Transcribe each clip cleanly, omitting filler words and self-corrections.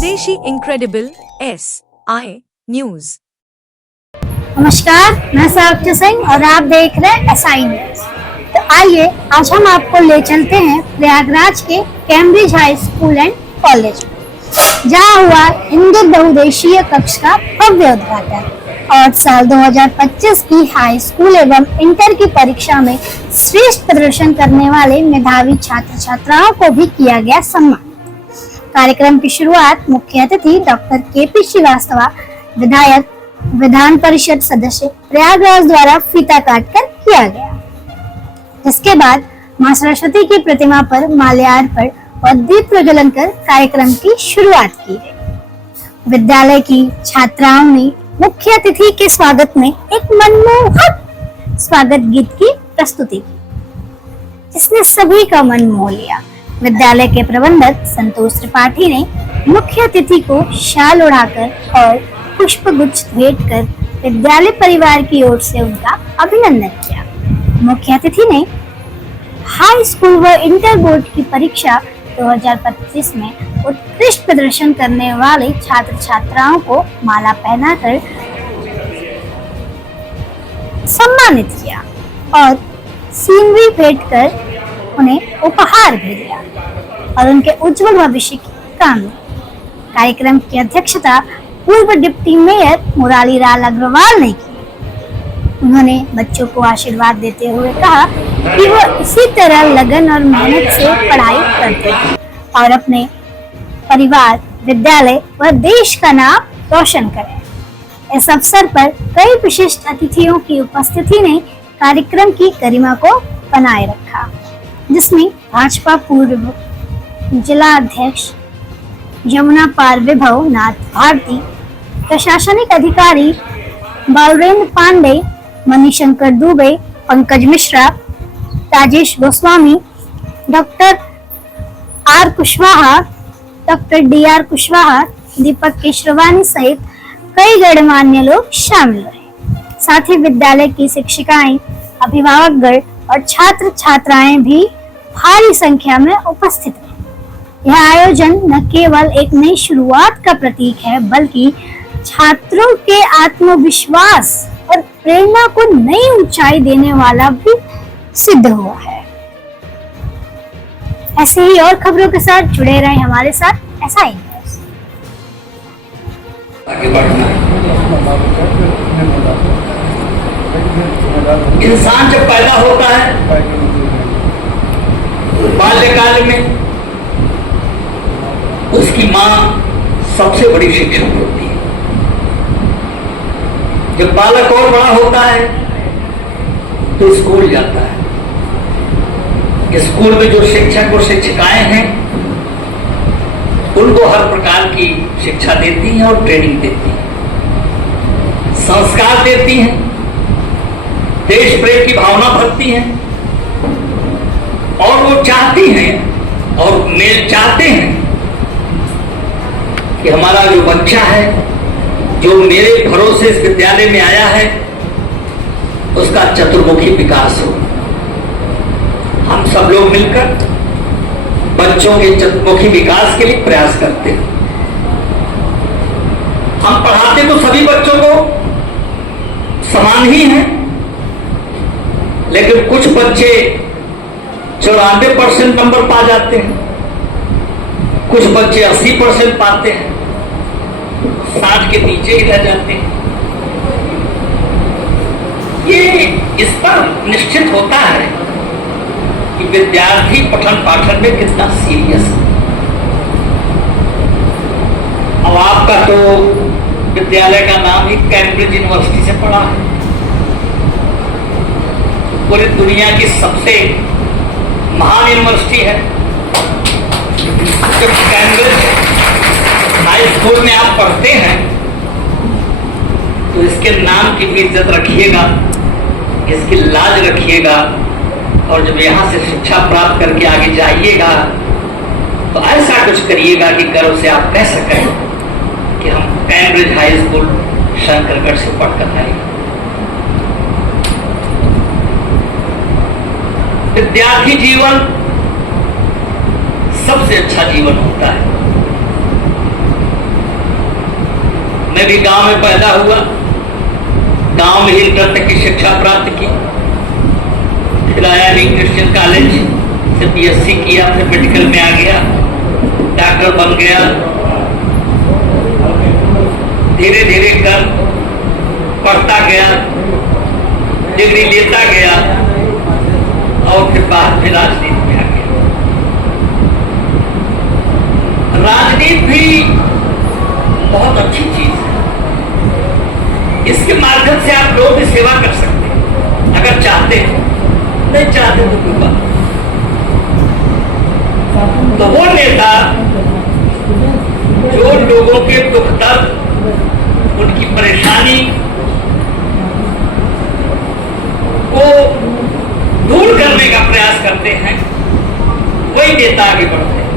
स्वदेशी incredible SI news. नमस्कार, मैं साक्षी सिंह और आप देख रहे हैं SI न्यूज। तो आइए आज हम आपको ले चलते हैं प्रयागराज के Cambridge high school and college में, जहाँ हुआ हिंदू बहुउद्देशीय कक्ष का भव्य उद्घाटन और साल 2025 की हाई स्कूल एवं इंटर की परीक्षा में श्रेष्ठ प्रदर्शन करने वाले मेधावी छात्र छात्राओं को भी किया गया सम्मान। कार्यक्रम की शुरुआत मुख्य अतिथि डॉक्टर KP श्रीवास्तव, विधायक, विधान परिषद सदस्य प्रयागराज द्वारा फीता काटकर किया गया। इसके बाद मां सरस्वती की प्रतिमा पर माल्यार्पण और दीप प्रज्वलन कर कार्यक्रम की शुरुआत की गई। विद्यालय की छात्राओं ने मुख्य अतिथि के स्वागत में एक मनमोहक स्वागत गीत की प्रस्तुति की, जिसने सभी का मन मोह लिया। विद्यालय के प्रबंधक संतोष त्रिपाठी ने मुख्य अतिथि को शाल उड़ाकर और पुष्प गुच्छ भेंट कर विद्यालय परिवार की ओर से उनका अभिनंदन किया। मुख्य अतिथि ने हाई स्कूल व इंटर बोर्ड की परीक्षा 2025 में उत्कृष्ट प्रदर्शन करने वाले छात्र छात्राओं को माला पहनाकर सम्मानित किया और सीनरी भेंट कर उन्हें उपहार भी दिया और उनके उज्जवल भविष्य की कामना। कार्यक्रम की अध्यक्षता पूर्व डिप्टी मेयर मुरारी लाल अग्रवाल ने की। उन्होंने बच्चों को आशीर्वाद देते हुए कहा कि वो इसी तरह लगन और मेहनत से पढ़ाई करते हैं और अपने परिवार, विद्यालय व देश का नाम रोशन करें। इस अवसर पर कई विशिष्ट अतिथियों की उपस्थिति ने कार्यक्रम की गरिमा को बनाए रखा, जिसमें भाजपा पूर्व जिला अध्यक्ष यमुना पार विभव नाथ भारती, प्रशासनिक अधिकारी Balrendra Pandey, Manishankar Dubey, Pankaj Mishra, Rajesh Goswami, doctor R Kushwaha, doctor DR Kushwaha, Deepak Kesharwani सहित कई गणमान्य लोग शामिल रहे। साथ ही विद्यालय की शिक्षिकाएं, अभिभावकगण और छात्र छात्राएं भी भारी संख्या में उपस्थित रहे। यह आयोजन न केवल एक नई शुरुआत का प्रतीक है, बल्कि छात्रों के आत्मविश्वास और प्रेरणा को नई ऊंचाई देने वाला भी सिद्ध हुआ है। ऐसे ही और खबरों के साथ जुड़े रहे हमारे साथ SI न्यूज। इंसान जब पैदा होता है बाल्यकाल में उसकी माँ सबसे बड़ी शिक्षक होती है। जब बालक और बड़ा होता है तो स्कूल जाता है। स्कूल में जो शिक्षक और शिक्षिकाएं हैं उनको हर प्रकार की शिक्षा देती हैं और ट्रेनिंग देती हैं, संस्कार देती हैं, देश प्रेम की भावना भरती हैं और वो चाहती हैं और मेल चाहते हैं कि हमारा जो बच्चा है, जो मेरे भरोसे इस विद्यालय में आया है, उसका चतुर्मुखी विकास हो। हम सब लोग मिलकर बच्चों के चतुर्मुखी विकास के लिए प्रयास करते हैं। हम पढ़ाते तो सभी बच्चों को समान ही हैं, लेकिन कुछ बच्चे 94% नंबर पा जाते हैं, कुछ बच्चे 80% पाते हैं, 60 के नीचे ही रह जाते हैं। ये इस पर निश्चित होता है कि विद्यार्थी पठन पाठन में कितना सीरियस है। अब आपका तो विद्यालय का नाम ही कैम्ब्रिज यूनिवर्सिटी से पड़ा है। पूरी दुनिया की सबसे महान यूनिवर्सिटी है। जब कैम्ब्रिज हाई स्कूल में आप पढ़ते हैं तो इसके नाम की भी इज्जत रखिएगा, इसकी लाज रखिएगा और जब यहाँ से शिक्षा प्राप्त करके आगे जाइएगा तो ऐसा कुछ करिएगा कि गर्व से आप कह सकें कि हम कैम्ब्रिज हाई स्कूल शंकरगढ़ से पढ़कर आए। विद्यार्थी जीवन सबसे अच्छा जीवन होता है। भी गांव में पैदा हुआ, गांव में ही नृत्य की शिक्षा प्राप्त की, फिर आया भी क्रिश्चियन कॉलेज से बीएससी किया, फिर मेडिकल में आ गया, डॉक्टर बन गया। धीरे धीरे कर पढ़ता गया, डिग्री लेता गया और फिर बाद में राजनीति में आ गया। राजनीति भी बहुत अच्छी चीज है, इसके माध्यम से आप लोगों की सेवा कर सकते हैं अगर चाहते हैं, नहीं चाहते तो कोई बात। तो वो नेता जो लोगों के दुख दर्द, उनकी परेशानी को दूर करने का प्रयास करते हैं, वही नेता आगे बढ़ते हैं।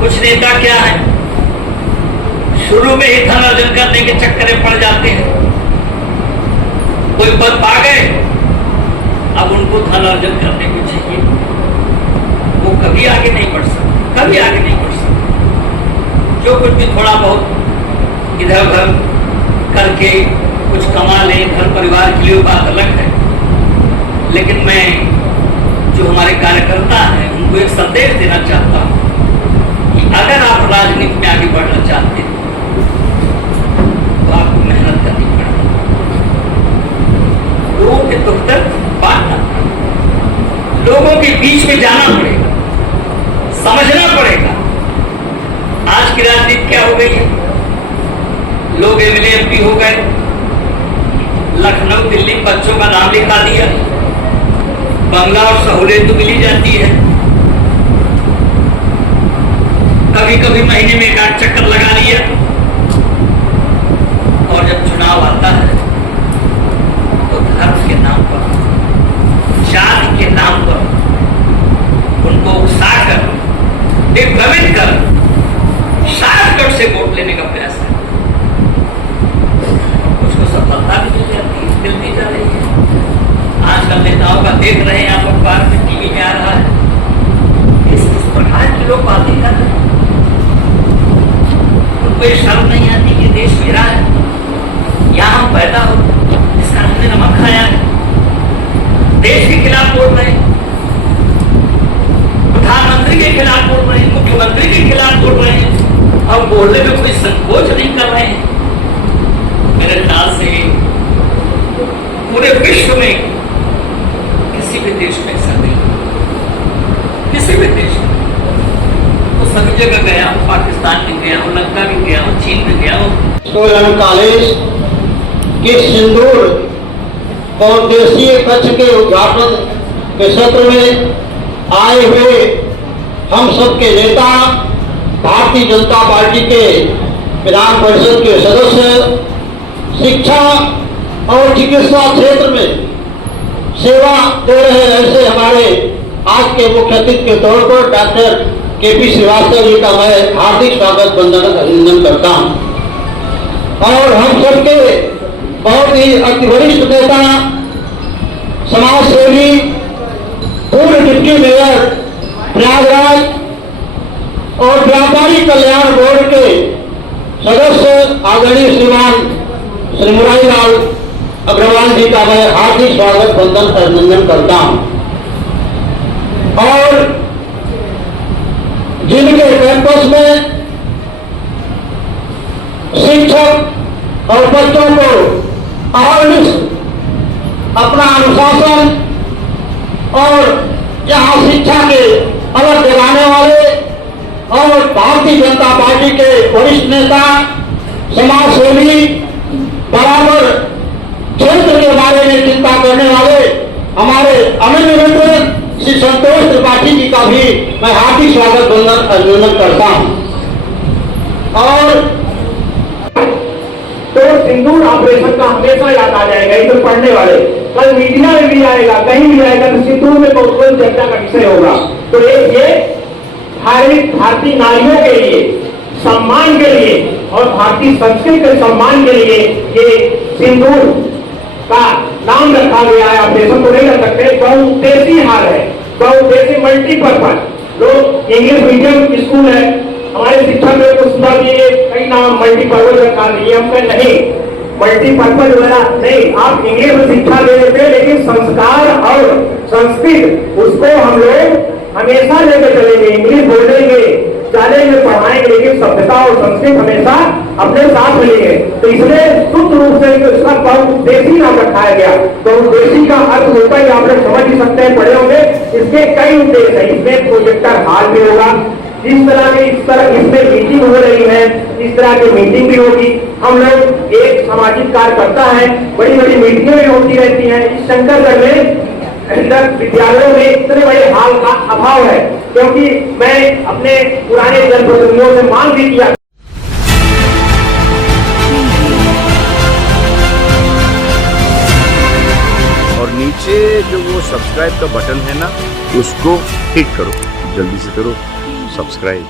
कुछ नेता क्या है, शुरू में ही धन अर्जन करने के चक्कर में पड़ जाते हैं, कोई पद पा गए, अब उनको धन अर्जन करने को चाहिए, वो कभी आगे नहीं बढ़ सकते, कभी आगे नहीं बढ़ सकते। जो कुछ भी थोड़ा बहुत इधर उधर करके कुछ कमा ले घर परिवार के लिए, बात अलग है। लेकिन मैं जो हमारे कार्यकर्ता हैं उनको एक संदेश देना चाहता हूं कि अगर आप राजनीति में आगे बढ़ना चाहते हैं तो आपको मेहनत करनी पड़ेगी, लोगों के दुख दर्द बांटना पड़ेगा, लोगों के बीच में जाना पड़ेगा, समझना पड़ेगा। आज की राजनीति क्या हो गई है, लोग एमएलए एमपी हो गए, लखनऊ दिल्ली बच्चों का नाम लिखा दिया, बंगला और सहूलियत तो मिली जाती है, कभी कभी महीने में एक आध चक्कर लगा लिया, और जब चुनाव आता है तो धर्म के नाम पर, जाति के नाम पर उनको उकसाकर, विभ्रमित कर शॉर्टकट से वोट लेने का प्रयास है। उसको सफलता भी मिल जाती है, मिलती जा रही है। आजकल नेताओं का देख रहे हैं आप, अखबार में टीवी में आ रहा है, इस प्रकार के लोग बातें कर रहे हैं, उनको ये शर्म नहीं आती कि देश मेरा है, यहाँ हम पैदा हो, इसका हमने नमक खाया है, देश के खिलाफ बोल रहे हैं, प्रधानमंत्री के खिलाफ बोल रहे हैं, मुख्यमंत्री के खिलाफ बोल रहे हैं, और बोलने में कोई संकोच नहीं कर रहे हैं। मेरे ख्याल से पूरे विश्व में किसी भी देश में ऐसा नहीं, किसी भी देश में। तो सभी जगह गया हूँ, पाकिस्तान में गया हूँ, लंका भी गया हूँ, चीन में गया हूँ। स्कूल कॉलेज के सिंदूर बहुउद्देशीय कक्ष के उद्घाटन के सत्र में आए हुए हम सबके नेता, भारतीय जनता पार्टी के विधान परिषद के सदस्य, शिक्षा और चिकित्सा क्षेत्र में सेवा दे रहे ऐसे हमारे आज के मुख्य अतिथि के तौर पर डॉक्टर केपी श्रीवास्तव जी का मैं हार्दिक स्वागत वंदन अभिनंदन करता हूं। और हम सबके बहुत ही अति वरिष्ठ नेता, समाज सेवी, पूर्व डिप्टी मेयर प्रयागराज और व्यापारी कल्याण बोर्ड के सदस्य आदरणीय श्रीमान श्री मुरारीलाल अग्रवाल जी का मैं हार्दिक स्वागत वंदन अभिनंदन करता हूं। और जिनके कैंपस में शिक्षक और बच्चों को अहर्निश अपना अनुशासन और यहाँ शिक्षा के अलग जगाने वाले और भारतीय जनता पार्टी के वरिष्ठ नेता, समाज सेवी, बराबर क्षेत्र के बारे में चिंता करने वाले हमारे अमूल्य मित्र श्री संतोष त्रिपाठी जी का भी मैं हार्दिक स्वागत वंदन अभिनंदन करता हूं। और तो सिंदूर ऑपरेशन का हमेशा याद आ जाएगा, इधर पढ़ने वाले, कल मीडिया में भी आएगा, कहीं भी आएगा तो सिंदूर में बहुत चर्चा का विषय होगा। तो ये धार्मिक भारतीय नारियों के लिए, सम्मान के लिए और भारतीय संस्कृति के सम्मान के लिए ये सिंदूर का नाम रखा गया है। ऑपरेशन तो नहीं रख सकते, बहुउद्देशीय हार है, बहुउद्देशीय मल्टीपर्पज। लोग इंग्लिश मीडियम स्कूल है, हमारे शिक्षा में कुछ सुधार मतलब ये कई नाम मल्टीपर्पज रखा नियम का नहीं, मल्टीपर्पज वाला नहीं। आप इंग्लिश में शिक्षा दे देते हैं, लेकिन संस्कार और संस्कृत उसको हम लोग हमेशा लेकर चलेंगे। इंग्लिश बोलेंगे, चलेंगे, पढ़ाएंगे, लेकिन सभ्यता और संस्कृत हमेशा अपने साथ मिलेंगे। तो इसलिए शुद्ध रूप से इसका बहुउद्देशीय नाम रखाया गया। बहुउद्देशीय का अर्थ होता है, आप लोग समझ ही सकते हैं, पढ़े होंगे। इसके कई उद्देश्य है। इसमें प्रोजेक्टर हाल भी होगा, जिस तरह के इस तरह इसमें मीटिंग हो रही है, इस तरह की मीटिंग भी होगी। हम लोग एक सामाजिक कार्यकर्ता है, बड़ी बड़ी मीटिंगें भी होती रहती हैं। इस शंकरगढ़ में विद्यालयों में इतने बड़े हाल का अभाव है, क्योंकि मैं अपने पुराने जनप्रतिनिधियों से मांग भी किया। और नीचे जो वो सब्सक्राइब का बटन है ना, उसको हिट करो, जल्दी से करो सब्सक्राइब।